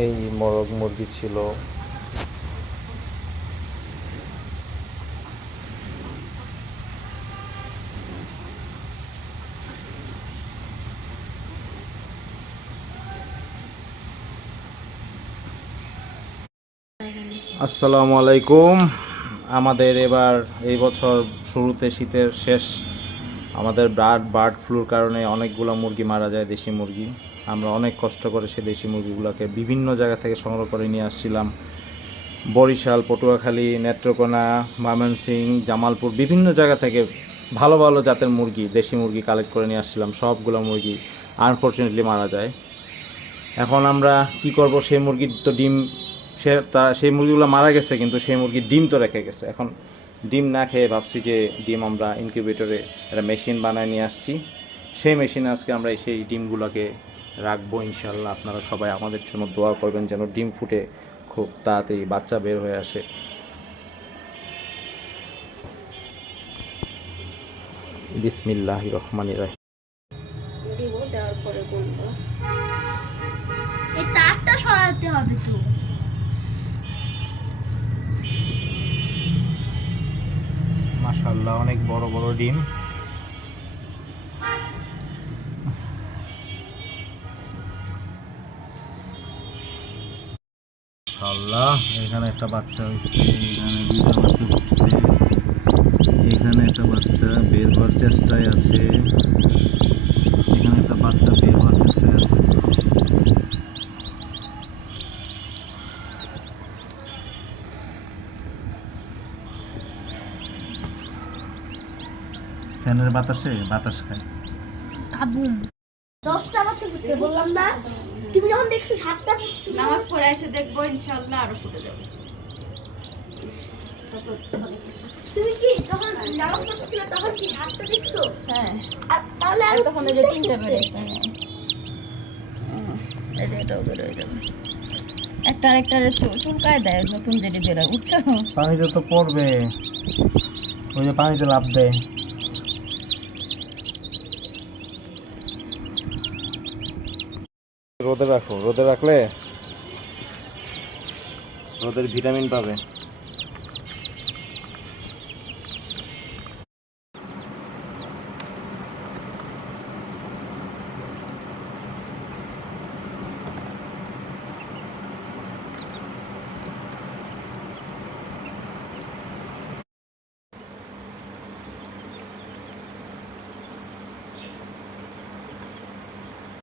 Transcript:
এই মোরগ মুরগি ছিল। আসসালামু আলাইকুম। আমাদের এবার এই বছর শুরুতে শীতের শেষ আমাদের বার্ড ফ্লুর কারণে অনেকগুলো মুরগি মারা যায়, দেশি মুরগি। আমরা অনেক কষ্ট করে সেই দেশি মুরগিগুলোকে বিভিন্ন জায়গা থেকে সংগ্রহ করে নিয়ে আসছিলাম। বরিশাল, পটুয়াখালী, নেত্রকোনা, ময়মনসিংহ, জামালপুর বিভিন্ন জায়গা থেকে ভালো ভালো জাতের মুরগি, দেশি মুরগি কালেক্ট করে নিয়ে আসছিলাম। সবগুলো মুরগি আনফর্চুনেটলি মারা যায়। এখন আমরা কি করব? সেই মুরগির তো ডিম, সেই মুরগিগুলো মারা গেছে, কিন্তু সেই মুরগির ডিম তো রেখে গেছে। এখন ডিম না খেয়ে ভাবছি যে ডিম আমরা ইনকিউবেটরে একটা মেশিন বানায় নিয়ে আসছি। সেই মেশিনে আজকে আমরা সেই ডিমগুলোকে রাখবো ইনশাল্লাহ। আপনারা সবাই আমাদের জন্য দোয়া করবেন যেন ডিম ফুটে খুব তাড়াতাড়ি বাচ্চা বের হয়ে আসে। বিসমিল্লাহির রহমানির রহিম। দিব, দেওয়ার পরে বলবো এই তারটা সরাতে হবে তো। মাশাআল্লাহ, অনেক বড় বড় ডিম। মাশাআল্লাহ, এখানে একটা বাচ্চা হয়েছে, এখানে দুইটা বাচ্চা ফুটছে, এখানে একটা বাচ্চা বের হওয়ার চেষ্টায় আছে, এখানে একটা বাচ্চা বের হওয়ার চেষ্টায় আছে। ফ্যানের বাতাসে বাতাস খায়। কাবুম 10টা বাচ্চা ফুটছে বললাম না? তুমি যখন দেখছো 7টা ফুটছে, নামাজ পড়ে এসে দেখবো ইনশাআল্লাহ আরো ফুটে যাবে। তুমি কি তখন নামাজ পড়ছিল তখন কি 7টা দেখছো? হ্যাঁ, আর তাহলে আর আমি তখন এই যে 3টে বেরিয়েছে। এই যে এটাও বের হয়ে যাবে। একটা আরেকটা চুলকায় দেয় নতুন যেটি বেরোয়, বুঝছো? পানিতে তো পড়বে, ওই যে পানিতে লাফ দেয়। রোদে রাখো, রোদে রাখলে রোদের ভিটামিন পাবে।